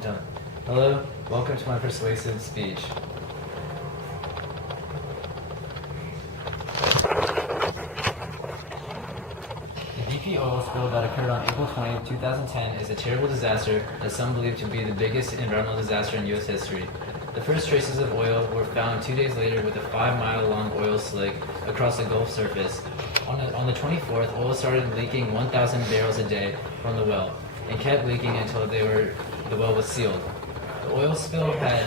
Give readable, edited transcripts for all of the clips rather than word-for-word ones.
Done. Hello, welcome to my persuasive speech. The BP oil spill that occurred on April 20, 2010 is a terrible disaster that some believe to be the biggest environmental disaster in U.S. history. The first traces of oil were found 2 days later with a 5-mile-long oil slick across the Gulf surface. On the 24th, oil started leaking 1,000 barrels a day from the well, and kept leaking until the well was sealed. The oil spill had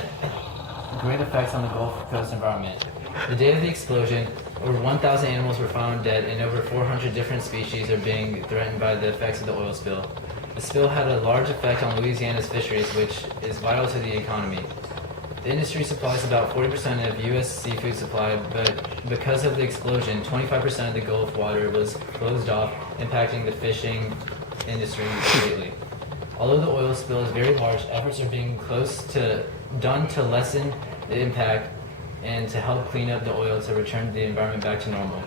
great effects on the Gulf Coast environment. The day of the explosion, over 1,000 animals were found dead and over 400 different species are being threatened by the effects of the oil spill. The spill had a large effect on Louisiana's fisheries, which is vital to the economy. The industry supplies about 40% of U.S. seafood supply, but because of the explosion, 25% of the Gulf water was closed off, impacting the fishing industry greatly. Although the oil spill is very large, efforts are being done to lessen the impact and to help clean up the oil to return the environment back to normal.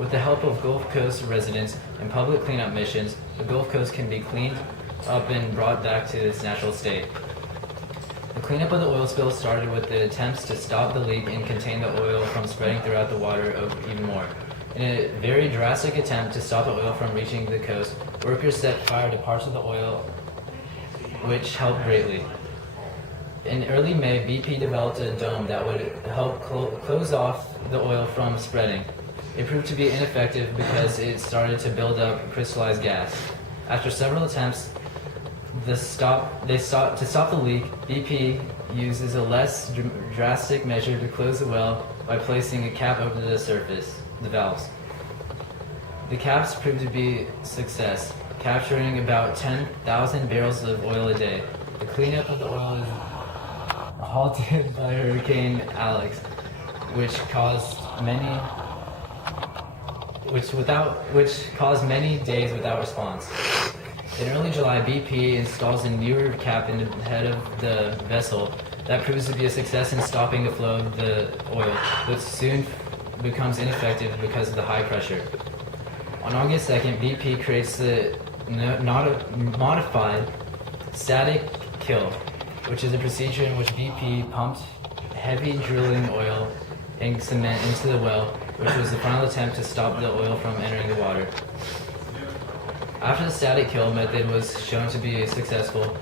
With the help of Gulf Coast residents and public cleanup missions, the Gulf Coast can be cleaned up and brought back to its natural state. The cleanup of the oil spill started with the attempts to stop the leak and contain the oil from spreading throughout the water even more. In a very drastic attempt to stop the oil from reaching the coast, workers set fire to parts of the oil, which helped greatly. In early May, BP developed a dome that would help close off the oil from spreading. It proved to be ineffective because it started to build up crystallized gas. After several attempts to stop the leak, BP uses a less drastic measure to close the well by placing a cap over the valves. The caps proved to be a success, capturing about 10,000 barrels of oil a day. The cleanup of the oil is halted by Hurricane Alex, which caused many days without response. In early July, BP installs a newer cap in the head of the vessel that proves to be a success in stopping the flow of the oil, but soon becomes ineffective because of the high pressure. On August 2nd, BP creates the modified static kill, which is a procedure in which BP pumped heavy drilling oil and cement into the well, which was the final attempt to stop the oil from entering the water. After the static kill method was shown to be successful,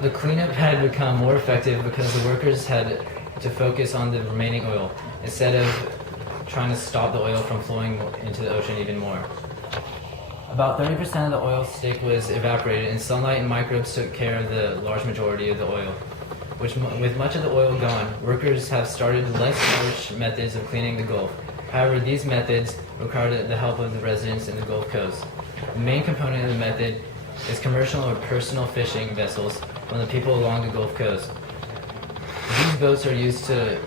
the cleanup had become more effective because the workers had to focus on the remaining oil, instead of trying to stop the oil from flowing into the ocean even more. About 30% of the oil stick was evaporated, and sunlight and microbes took care of the large majority of the oil. With much of the oil gone, workers have started less harsh methods of cleaning the Gulf. However, these methods require the help of the residents in the Gulf Coast. The main component of the method is commercial or personal fishing vessels from the people along the Gulf Coast. These boats are used to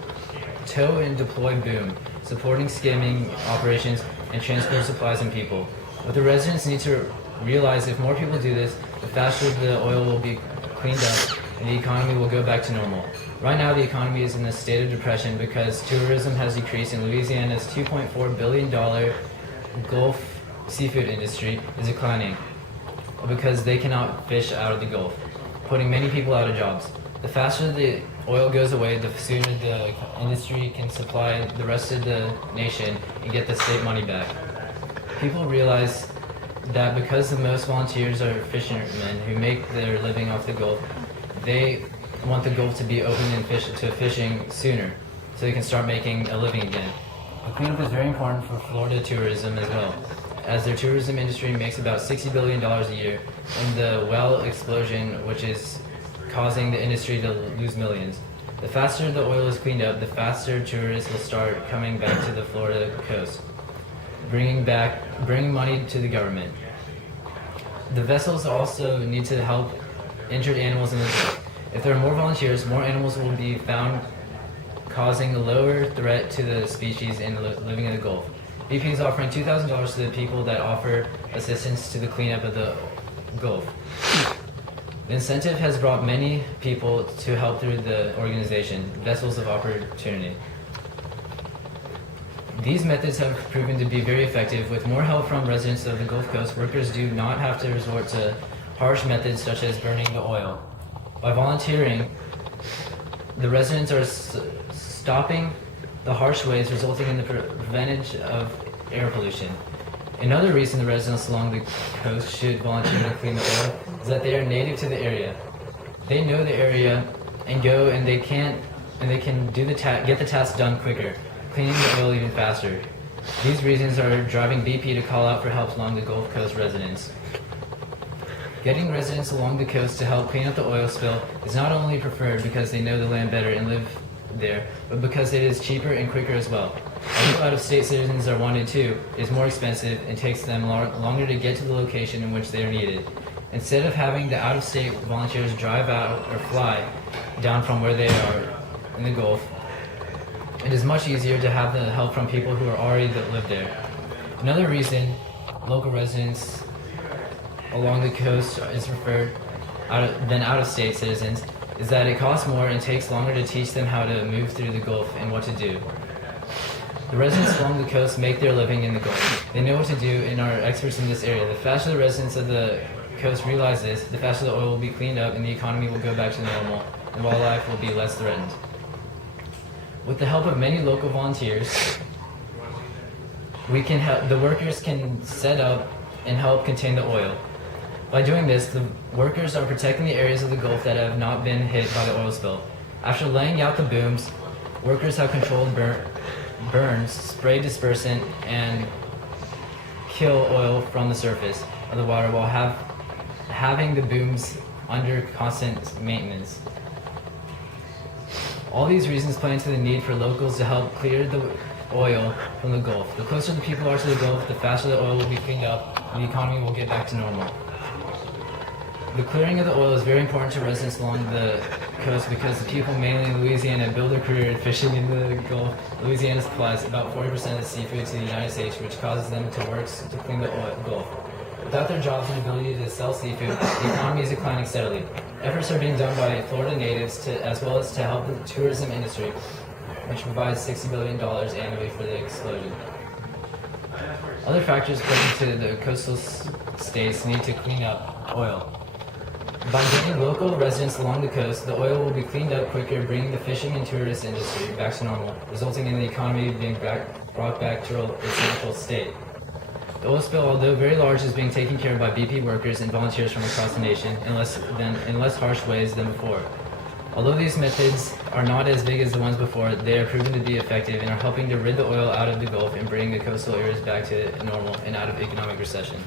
tow and deploy boom, supporting skimming operations and transport supplies and people. What the residents need to realize, if more people do this, the faster the oil will be cleaned up and the economy will go back to normal. Right now, the economy is in a state of depression because tourism has decreased and Louisiana's $2.4 billion Gulf seafood industry is declining because they cannot fish out of the Gulf, putting many people out of jobs. The faster the oil goes away, the sooner the industry can supply the rest of the nation and get the state money back. People realize that because the most volunteers are fishermen who make their living off the Gulf, they want the Gulf to be open and to fishing sooner, so they can start making a living again. The cleanup is very important for Florida tourism as well, as their tourism industry makes about $60 billion a year, and the well explosion, which is causing the industry to lose millions. The faster the oil is cleaned up, the faster tourists will start coming back to the Florida coast, bringing money to the government. The vessels also need to help injured animals in the Gulf. If there are more volunteers, more animals will be found, causing a lower threat to the species living in the Gulf. BP is offering $2,000 to the people that offer assistance to the cleanup of the Gulf. The incentive has brought many people to help through the organization, Vessels of Opportunity. These methods have proven to be very effective. With more help from residents of the Gulf Coast, workers do not have to resort to harsh methods such as burning the oil. By volunteering, the residents are stopping the harsh waves, resulting in the prevention of air pollution. Another reason the residents along the coast should volunteer to clean the oil is that they are native to the area. They know the area and go, and they can do get the task done quicker, cleaning the oil even faster. These reasons are driving BP to call out for help along the Gulf Coast residents. Getting residents along the coast to help clean up the oil spill is not only preferred because they know the land better and live there, but because it is cheaper and quicker as well. Although out-of-state citizens are wanted too, it is more expensive and takes them longer to get to the location in which they are needed. Instead of having the out-of-state volunteers drive out or fly down from where they are in the Gulf, it is much easier to have the help from people who are already live there. Another reason local residents along the coast is preferred than out-of-state citizens is that it costs more and takes longer to teach them how to move through the Gulf and what to do. The residents along the coast make their living in the Gulf. They know what to do and are experts in this area. The faster the residents of the coast realize this, the faster the oil will be cleaned up and the economy will go back to normal and wildlife will be less threatened. With the help of many local volunteers, the workers can set up and help contain the oil. By doing this, the workers are protecting the areas of the Gulf that have not been hit by the oil spill. After laying out the booms, workers have controlled burns, spray dispersant, and kill oil from the surface of the water while having the booms under constant maintenance. All these reasons play into the need for locals to help clear the oil from the Gulf. The closer the people are to the Gulf, the faster the oil will be cleaned up and the economy will get back to normal. The clearing of the oil is very important to residents along the coast because the people mainly in Louisiana build their career in fishing in the Gulf. Louisiana supplies about 40% of the seafood to the United States, which causes them to work to clean the Gulf. Without their jobs and ability to sell seafood, the economy is declining steadily. Efforts are being done by Florida natives as well as to help the tourism industry, which provides $60 billion annually for the explosion. Other factors pointing to the coastal states need to clean up oil. By getting local residents along the coast, the oil will be cleaned up quicker, bringing the fishing and tourist industry back to normal, resulting in the economy being brought back to its natural state. The oil spill, although very large, is being taken care of by BP workers and volunteers from across the nation in less harsh ways than before. Although these methods are not as big as the ones before, they are proven to be effective and are helping to rid the oil out of the Gulf and bring the coastal areas back to normal and out of economic recession.